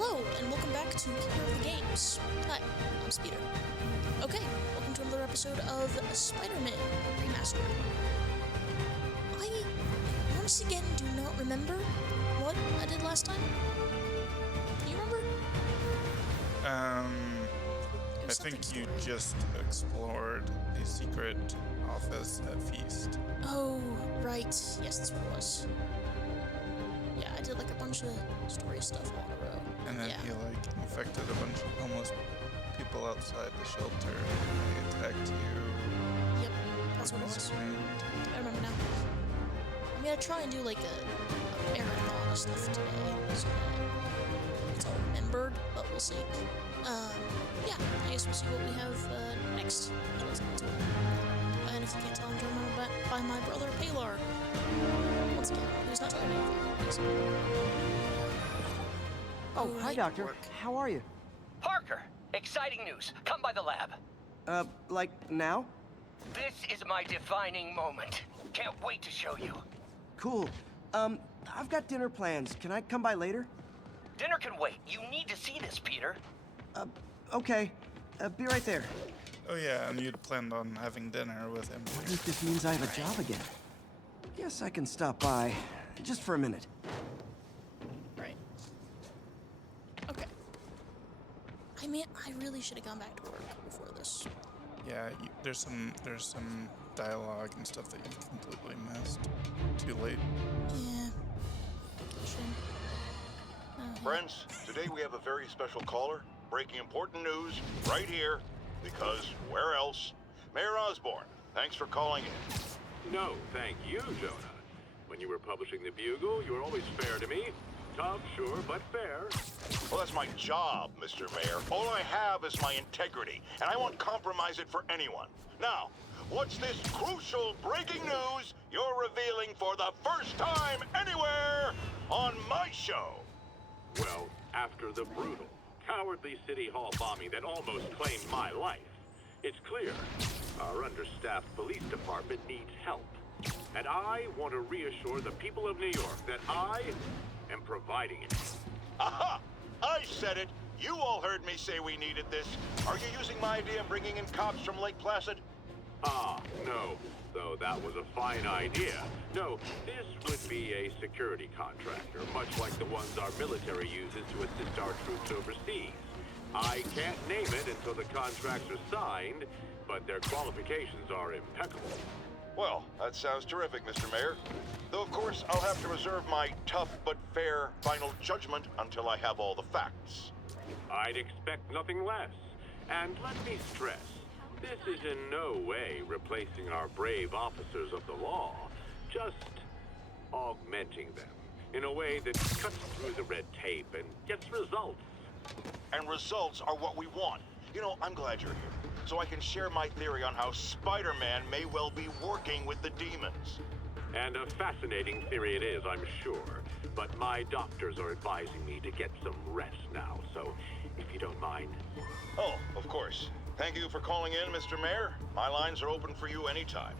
Hello, and welcome back to Keeper of the Games. Hi, I'm Speeder. Okay, welcome to another episode of Spider-Man Remastered. I, once again, do not remember what I did last time. Do you remember? I think you just explored a secret office at Feast. Oh, right. Yes, that's what it was. Yeah, I did like a bunch of story stuff all in a row. And then yeah. he infected a bunch of homeless people outside the shelter. And they attacked you. Yep, that's what it was. I remember now. I'm gonna try and do like a marathon of stuff today, so that it's all remembered, but we'll see. Yeah, I guess we'll see what we have next. So let's get to it. And if you can't tell, I'm joined by my brother Palar. Once again, who's not doing anything. Oh, hi, Doctor. How are you? Parker, exciting news. Come by the lab. Like now? This is my defining moment. Can't wait to show you. Cool. I've got dinner plans. Can I come by later? Dinner can wait. You need to see this, Peter. Okay. Be right there. Oh yeah, and you'd planned on having dinner with him. What if this means I have a job again? Guess I can stop by. Just for a minute. Right. Okay. I mean, I really should have gone back to work before this. Yeah, there's some dialogue and stuff that you completely missed. Too late. Yeah. Shame. Friends, today we have a very special caller, breaking important news right here, because where else? Mayor Osborn, thanks for calling in. No, thank you, Jonah. When you were publishing the Bugle, you were always fair to me. Tough, sure, but fair. Well, that's my job, Mr. Mayor. All I have is my integrity, and I won't compromise it for anyone. Now, what's this crucial breaking news you're revealing for the first time anywhere on my show? Well, after the brutal, cowardly City Hall bombing that almost claimed my life, it's clear our understaffed police department needs help. And I want to reassure the people of New York that I am providing it. Aha! I said it! You all heard me say we needed this. Are you using my idea of bringing in cops from Lake Placid? No. Though that was a fine idea. No, this would be a security contractor, much like the ones our military uses to assist our troops overseas. I can't name it until the contracts are signed, but their qualifications are impeccable. Well, that sounds terrific, Mr. Mayor. Though, of course, I'll have to reserve my tough but fair final judgment until I have all the facts. I'd expect nothing less. And let me stress, this is in no way replacing our brave officers of the law, just augmenting them in a way that cuts through the red tape and gets results. And results are what we want. You know, I'm glad you're here, so I can share my theory on how Spider-Man may well be working with the demons. And a fascinating theory it is, I'm sure. But my doctors are advising me to get some rest now, so if you don't mind. Oh, of course. Thank you for calling in, Mr. Mayor. My lines are open for you anytime.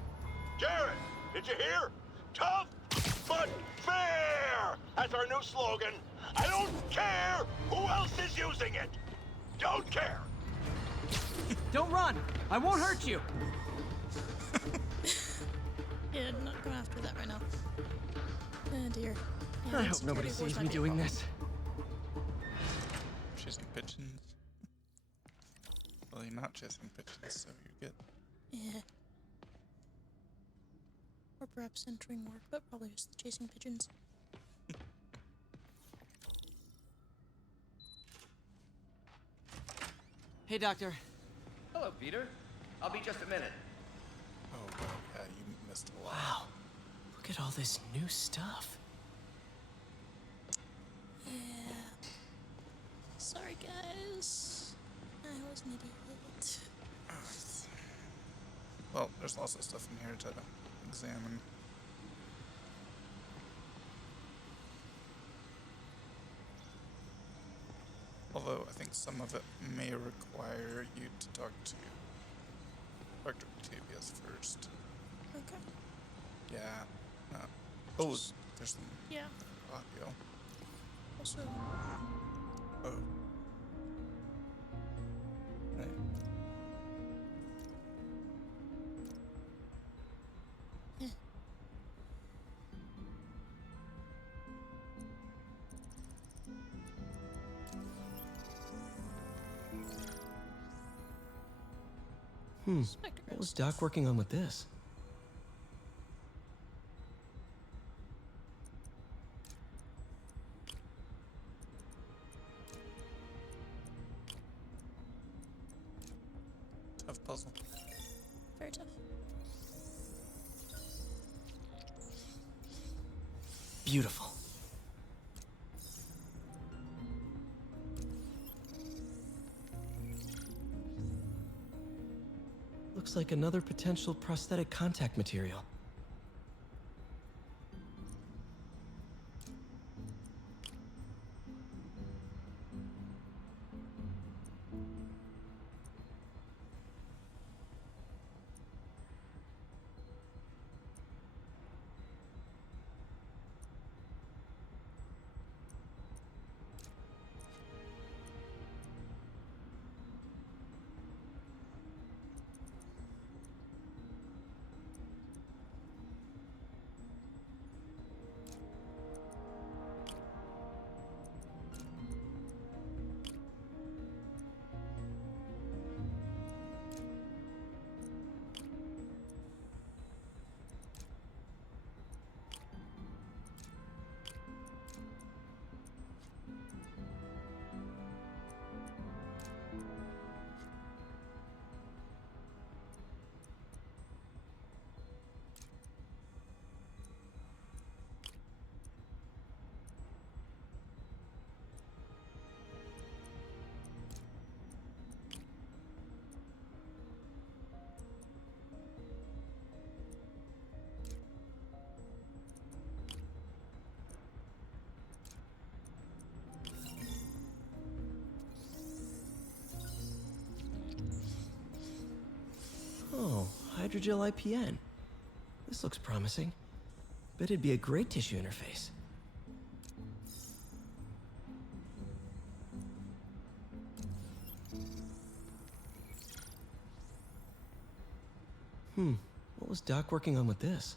Jared, did you hear? Tough but fair! That's our new slogan. I don't care who else is using it. Don't care. Don't run! I won't hurt you! Yeah, not going after that right now. Oh dear. Yeah, I hope nobody sees me doing this. Chasing pigeons. Well, you're not chasing pigeons, so you're good. Yeah. Or perhaps entering work, but probably just chasing pigeons. Hey, Doctor. Hello, Peter. I'll be just a minute. Oh, wow, yeah, you missed a lot. Wow. Look at all this new stuff. Yeah. Sorry, guys. I was an idiot. Well, there's lots of stuff in here to examine. Although I think some of it may require you to talk to Dr. Octavius first. Okay. Yeah. Oh, there's some Yeah. audio. Also, Oh. What was Doc working on with this? Tough puzzle. Very tough. Beautiful. Looks like another potential prosthetic contact material. Oh, hydrogel IPN. This looks promising. Bet it'd be a great tissue interface. What was Doc working on with this?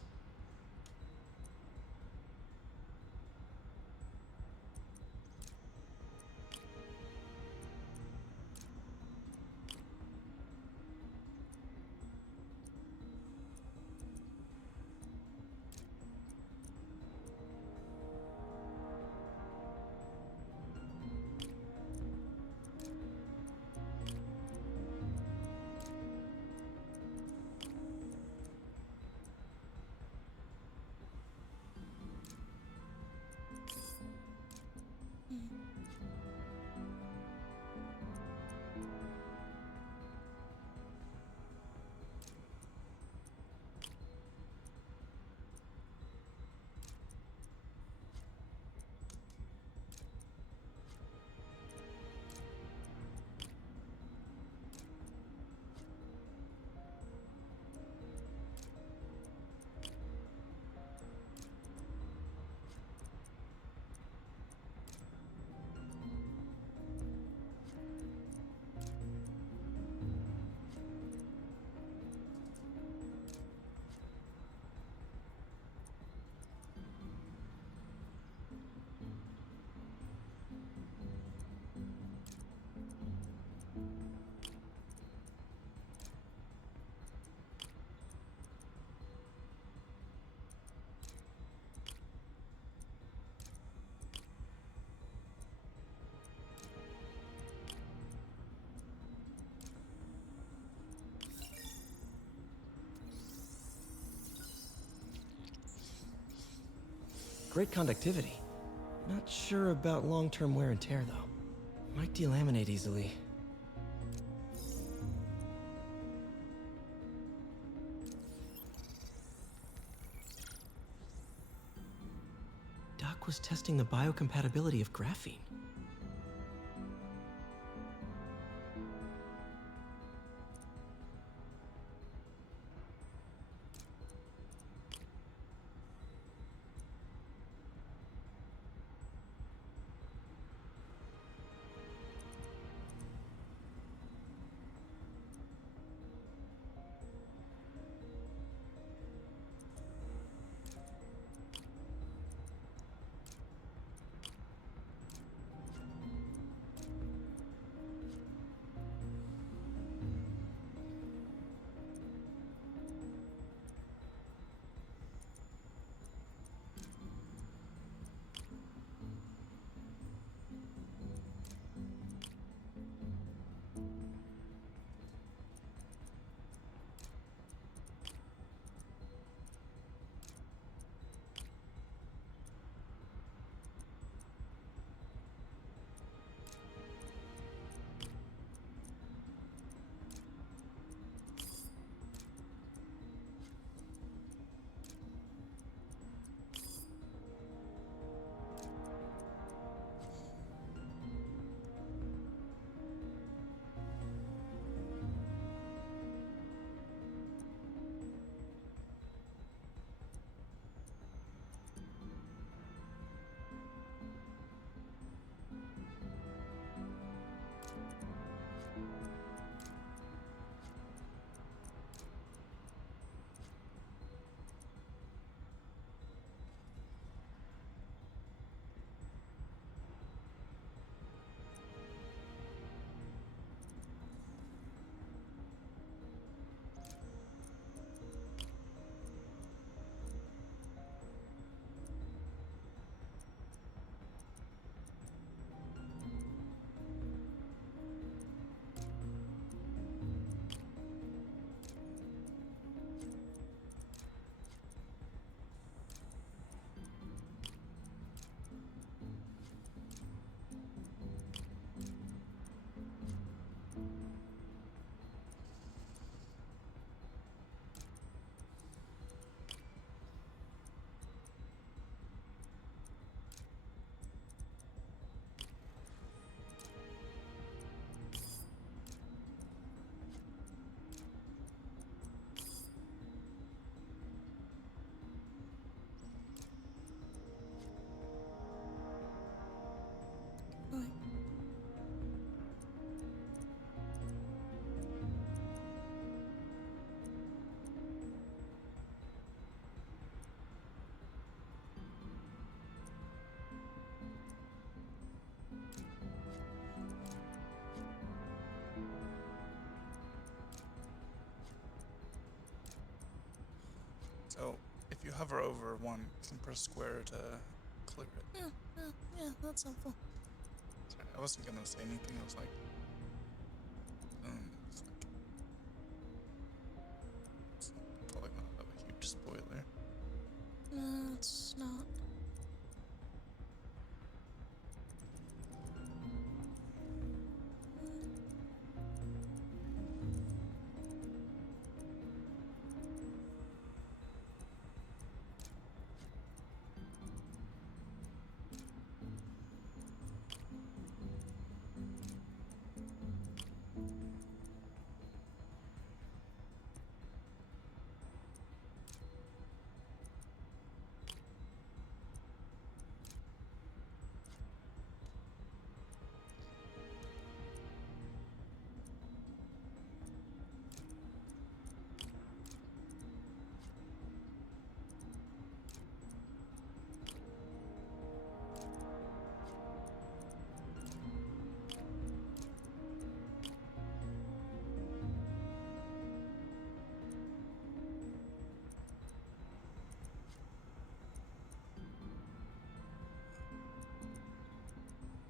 Great conductivity. Not sure about long-term wear and tear, though. Might delaminate easily. Doc was testing the biocompatibility of graphene. So, if you hover over one, you can press square to clear it. Yeah, that's helpful. Sorry, I wasn't gonna say anything. I was like, fuck. It's probably not a huge spoiler. No, it's not.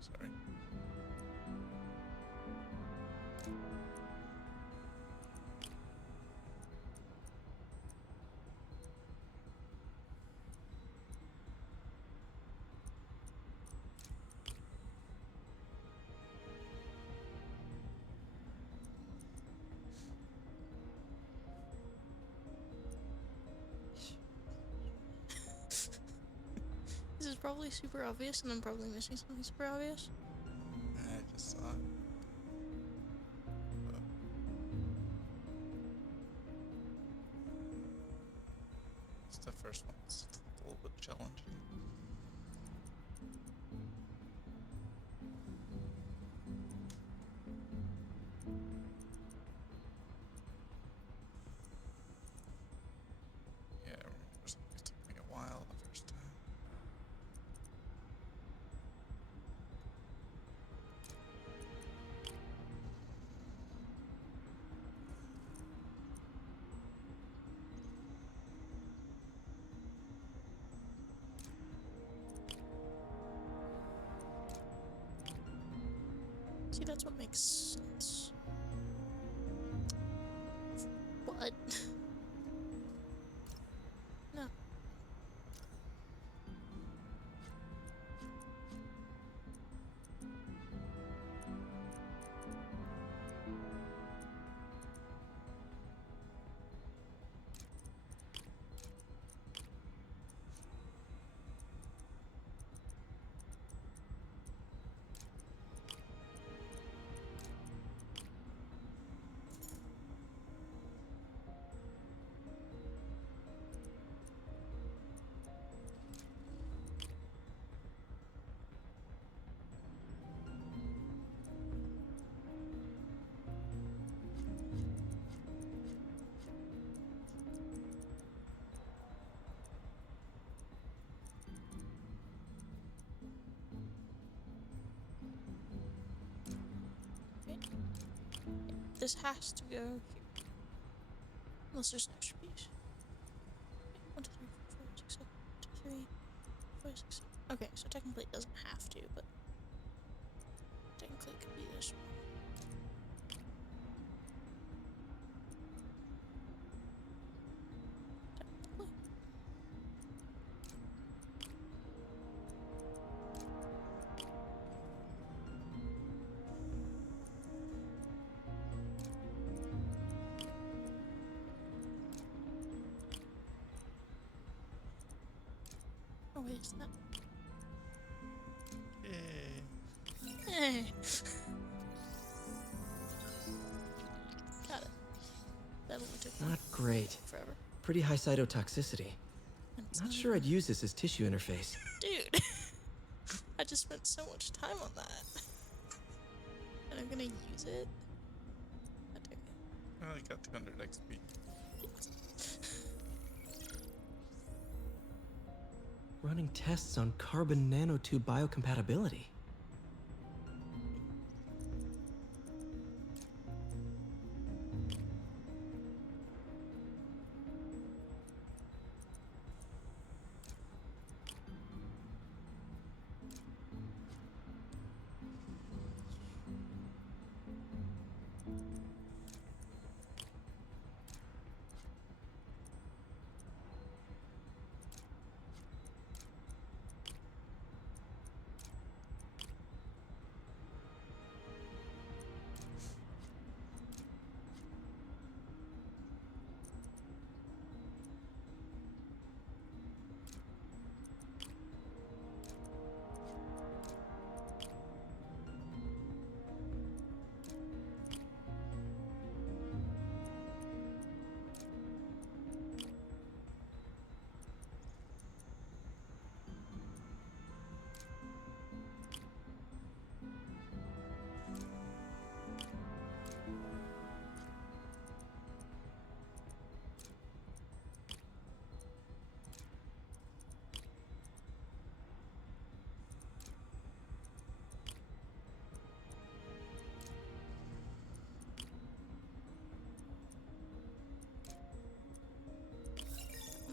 Sorry. This is probably super obvious, and I'm probably missing something super obvious. I just saw it. It's the first one. It's a little bit challenging. Yeah, I remember it took me a while the first time. See, that's what makes sense. What? No. This has to go here. Unless there's an extra piece. 1, 2, 3, 4, 5, 6, 7, 1, 2, 3, 4, 6, 7. Okay, so technically it doesn't have to, but technically it could be this one. Technically. Oh wait, is that? Yay. Hey. Got it. That only took Not great. forever. Pretty high cytotoxicity. And it's Not sure I'd use this as tissue interface. Dude, I just spent so much time on that. And I'm gonna use it. Okay. I only got 200 XP. Running tests on carbon nanotube biocompatibility.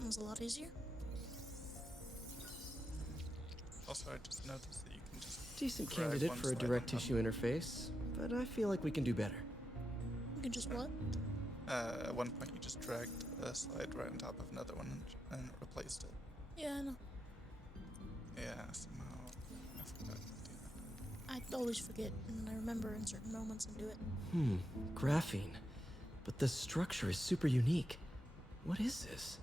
one's a lot easier. Also, I just noticed that you can just Decent drag candidate one for a slide direct on tissue interface, but I feel like we can do better. You can just what? At one point, you just dragged a slide right on top of another one and replaced it. Yeah, I know. Yeah, somehow I forgot to do that. I always forget, and then I remember in certain moments and do it. Graphene. But the structure is super unique. What is this?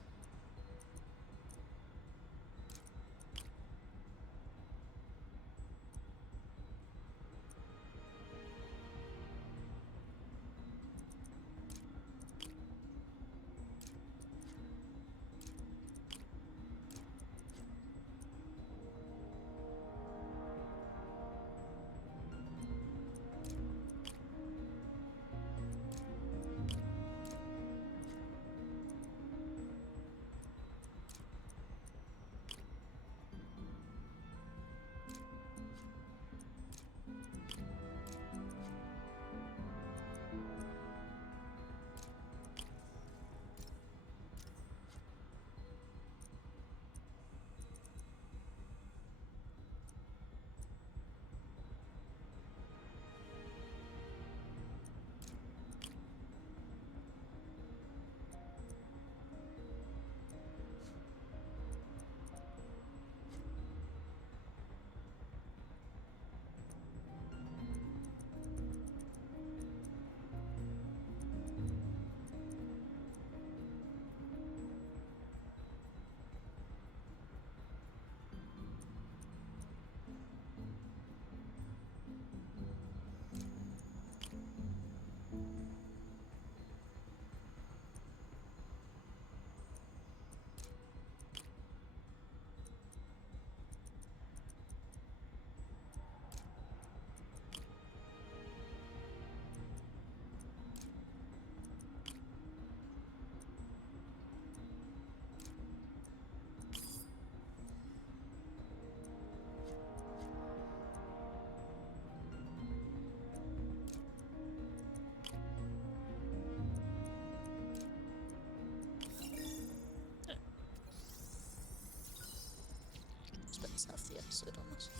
Spent half the episode on this.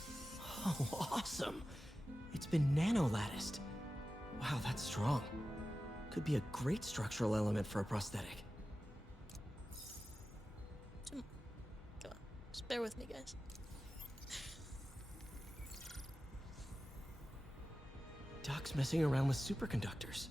Oh, awesome! It's been nano-latticed. Wow, that's strong. Could be a great structural element for a prosthetic. Come on. Just bear with me, guys. Doc's messing around with superconductors.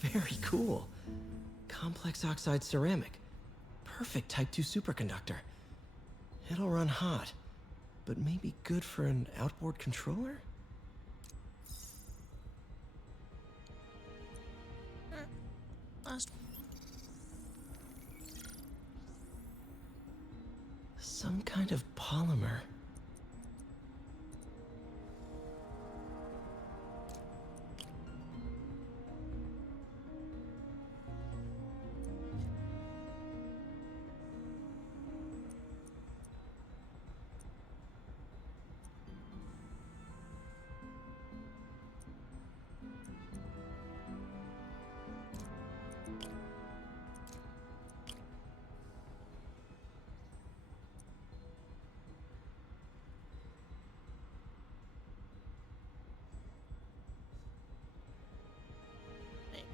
Very cool. Complex oxide ceramic. Perfect Type 2 superconductor. It'll run hot, but maybe good for an outboard controller? Last one. Some kind of polymer. Wait.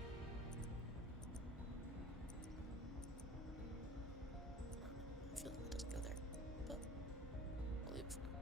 I feel like it doesn't go there, but I'll leave it for now.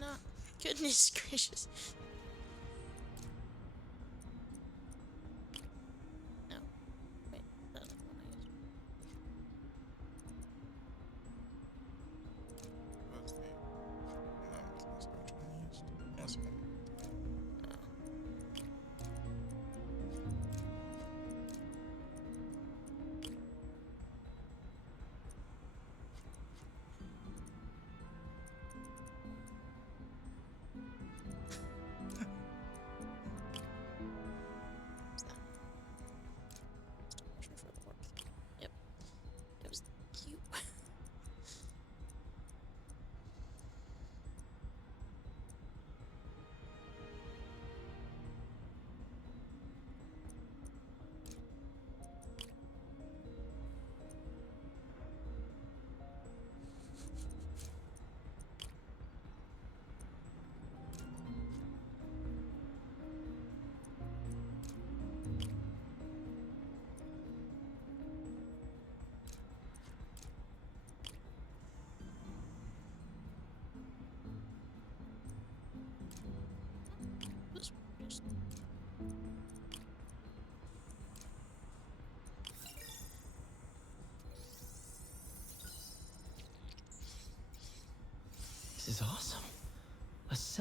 No. Goodness gracious. No. Wait. That's not what I used. Was the no, that's not which one I used. Unless you want. Oh.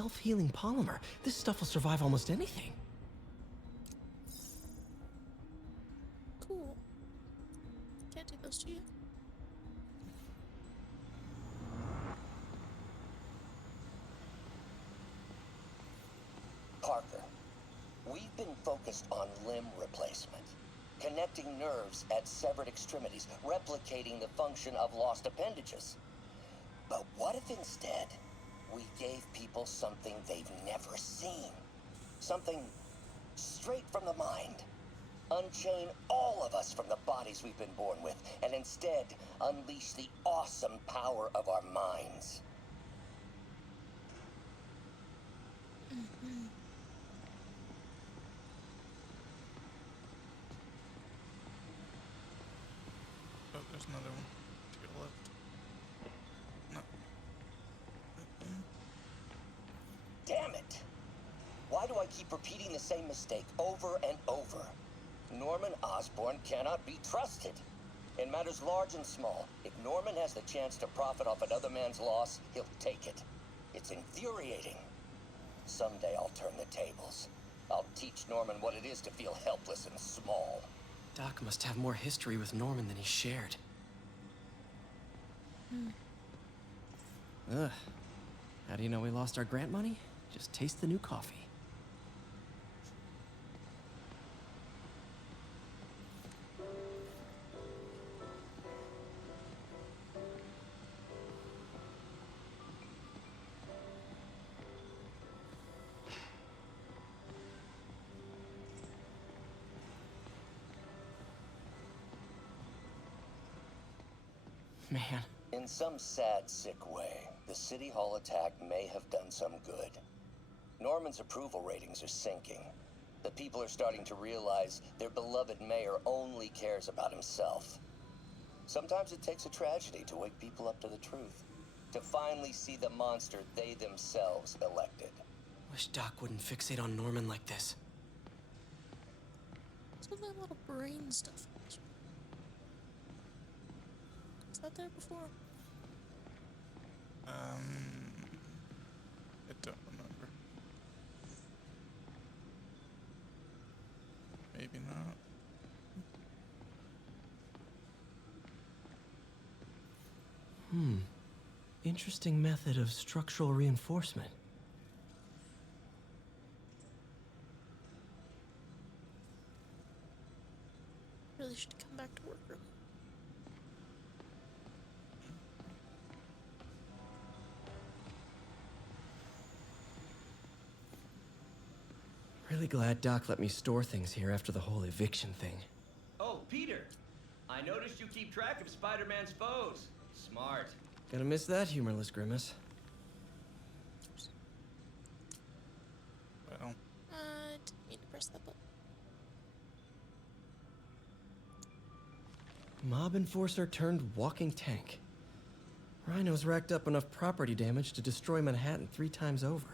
self-healing polymer. This stuff will survive almost anything. Cool. Can't do those to you. Parker, we've been focused on limb replacement, connecting nerves at severed extremities, replicating the function of lost appendages. But what if instead we gave people something they've never seen? Something straight from the mind. Unchain all of us from the bodies we've been born with, and instead unleash the awesome power of our minds. Oh, there's another one to your left. No. Damn it! Why do I keep repeating the same mistake over and over? Norman Osborn cannot be trusted. In matters large and small, if Norman has the chance to profit off another man's loss, he'll take it. It's infuriating. Someday I'll turn the tables. I'll teach Norman what it is to feel helpless and small. Doc must have more history with Norman than he shared. Ugh. How do you know we lost our grant money? Just taste the new coffee. Man. In some sad, sick way, the City Hall attack may have done some good. Norman's approval ratings are sinking. The people are starting to realize their beloved mayor only cares about himself. Sometimes it takes a tragedy to wake people up to the truth, to finally see the monster they themselves elected. Wish Doc wouldn't fixate on Norman like this. What's with that little brain stuff? Was that there before? I don't remember. Maybe not. Interesting method of structural reinforcement. Really should come back to work early. Really glad Doc let me store things here after the whole eviction thing. Oh, Peter! I noticed you keep track of Spider-Man's foes. Smart. Gonna miss that humorless grimace. Well, Didn't mean to press that button. Mob enforcer turned walking tank. Rhino's racked up enough property damage to destroy Manhattan 3 times over.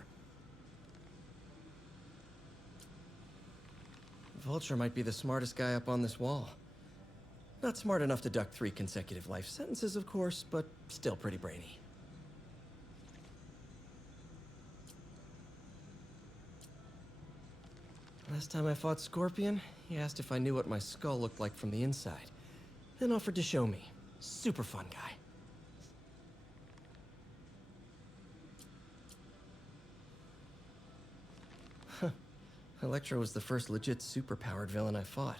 Vulture might be the smartest guy up on this wall. Not smart enough to duck 3 consecutive life sentences, of course, but still pretty brainy. Last time I fought Scorpion, he asked if I knew what my skull looked like from the inside, then offered to show me. Super fun guy. Electro was the first legit superpowered villain I fought.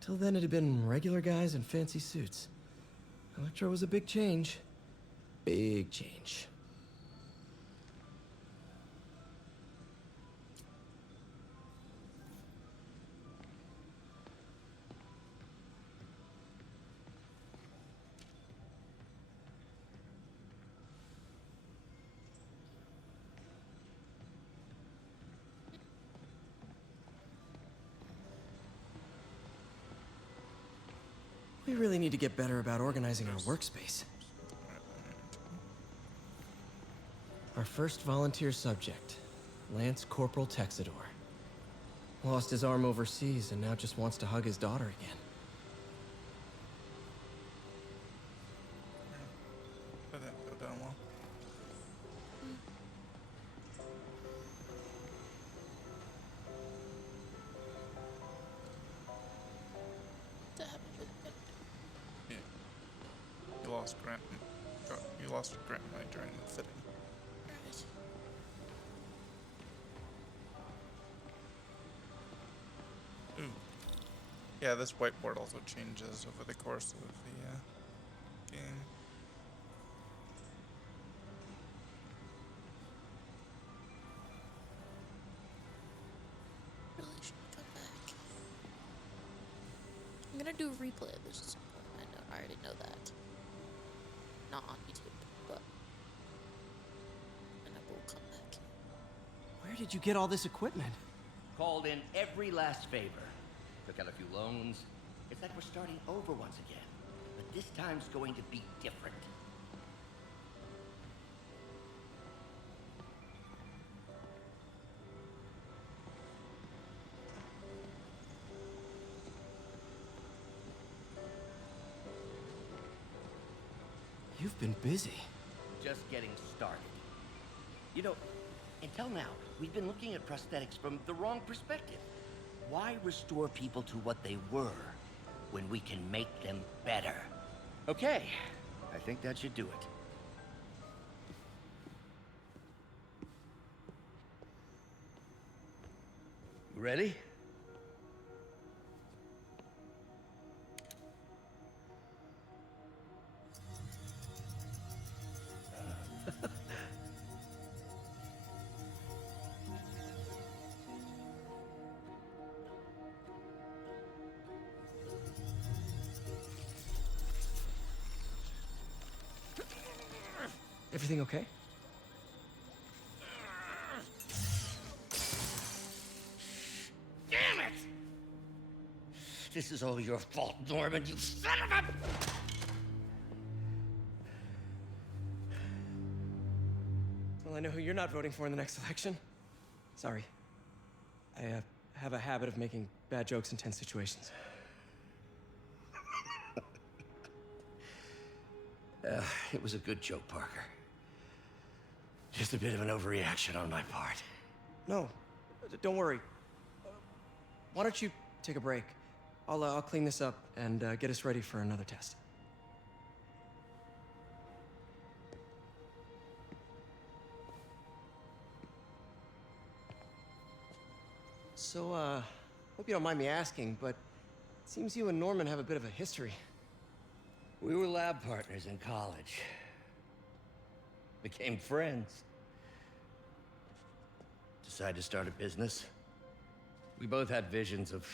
Till then it had been regular guys in fancy suits. Electro was a big change. Big change. We really need to get better about organizing our workspace. Our first volunteer subject, Lance Corporal Texador. Lost his arm overseas and now just wants to hug his daughter again. that didn't go down well. lost you lost your grant money during the fitting. Alright. Ooh. Yeah, this whiteboard also changes over the course of the game. Really should come back. I'm gonna do a replay of this at some point. I already know that. Not on YouTube, but and I will come back. Where did you get all this equipment? Called in every last favor. Took out a few loans. It's like we're starting over once again. But this time's going to be different. You've been busy. Just getting started. You know, until now, we've been looking at prosthetics from the wrong perspective. Why restore people to what they were when we can make them better? Okay, I think that should do it. You ready? Everything okay? Damn it! This is all your fault, Norman, you son of a... Well, I know who you're not voting for in the next election. Sorry. I have a habit of making bad jokes in tense situations. It was a good joke, Parker. Just a bit of an overreaction on my part. No, don't worry. Why don't you take a break? I'll clean this up and get us ready for another test. So, hope you don't mind me asking, but it seems you and Norman have a bit of a history. We were lab partners in college. Became friends. Decided to start a business. We both had visions of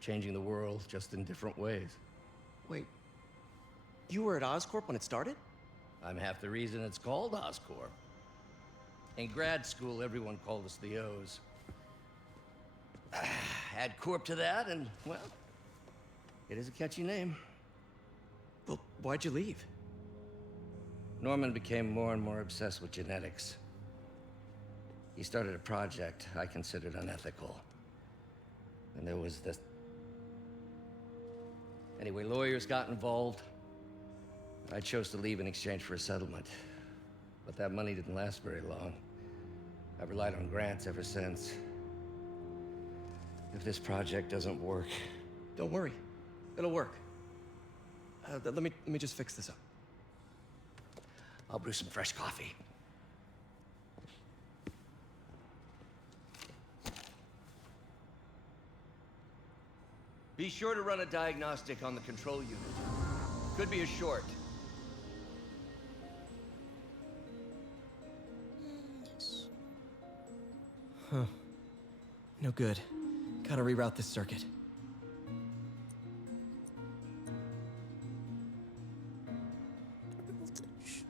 changing the world, just in different ways. Wait, you were at Oscorp when it started? I'm half the reason it's called Oscorp. In grad school, everyone called us the O's. Add Corp to that, and, well, it is a catchy name. Well, why'd you leave? Norman became more and more obsessed with genetics. He started a project I considered unethical. And there was this... Anyway, lawyers got involved. I chose to leave in exchange for a settlement. But that money didn't last very long. I've relied on grants ever since. If this project doesn't work... Don't worry. It'll work. Let me just fix this up. I'll brew some fresh coffee. Be sure to run a diagnostic on the control unit. Could be a short. Yes. Huh. No good. Gotta reroute this circuit. Voltage 5.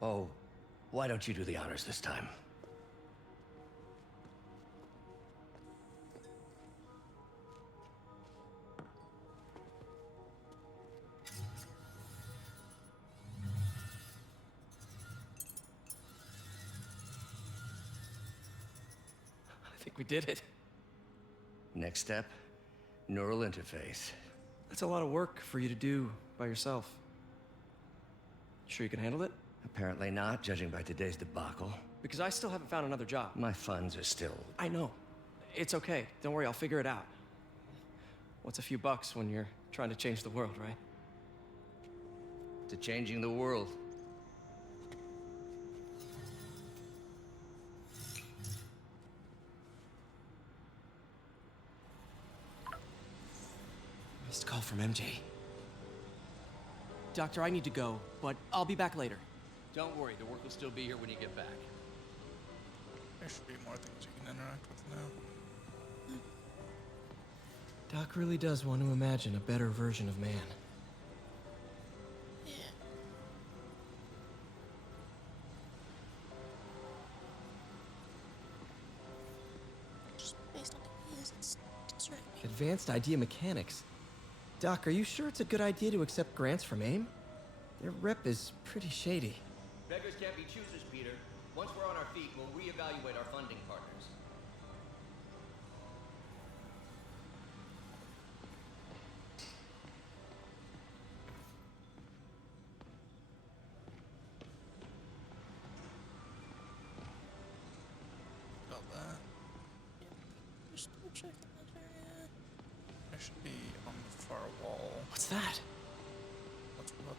Oh, why don't you do the honors this time? I think we did it. Next step, neural interface. That's a lot of work for you to do by yourself. Sure you can handle it? Apparently not, judging by today's debacle. Because I still haven't found another job. My funds are still... I know. It's okay. Don't worry, I'll figure it out. What's a few bucks when you're trying to change the world, right? to changing the world. Missed call from MJ. Doctor, I need to go, but I'll be back later. Don't worry, the work will still be here when you get back. There should be more things you can interact with now. Doc really does want to imagine a better version of man. Yeah. Just based on his, it's concerning me. Advanced idea mechanics. Doc, are you sure it's a good idea to accept grants from AIM? Their rep is pretty shady. Beggars can't be choosers, Peter. Once we're on our feet, we'll reevaluate our funding partners. Got that. Just double checking that area. There should be on the far wall. What's that? What's what?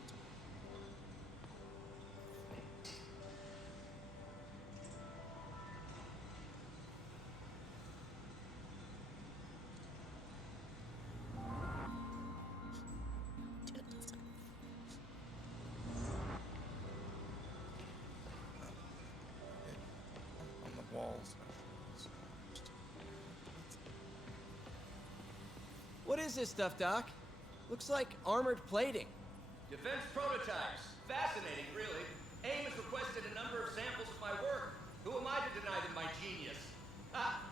Do it this time. On the walls. What is this stuff, Doc? Looks like armored plating. Defense prototypes. Fascinating, really. AIM has requested a number of samples of my work. Who am I to deny them my genius? Ah,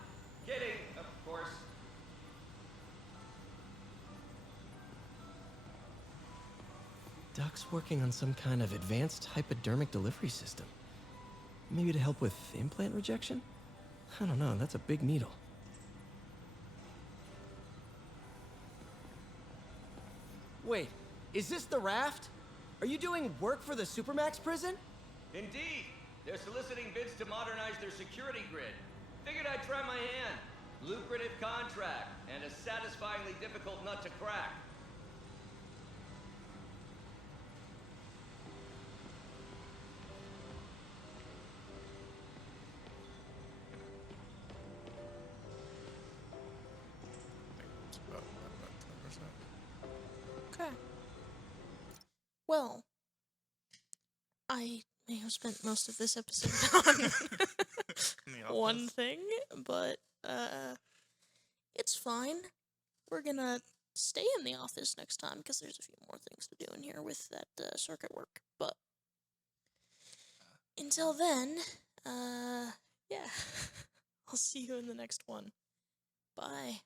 kidding, of course. Doc's working on some kind of advanced hypodermic delivery system. Maybe to help with implant rejection? I don't know, that's a big needle. Wait, is this the raft? Are you doing work for the Supermax prison? Indeed. They're soliciting bids to modernize their security grid. Figured I'd try my hand. Lucrative contract, and a satisfyingly difficult nut to crack. It's about that covers it. Okay. Well, I may have spent most of this episode on In the one office. thing, but it's fine. We're gonna stay in the office next time because there's a few more things to do in here with that circuit work. But until then, yeah, I'll see you in the next one. Bye.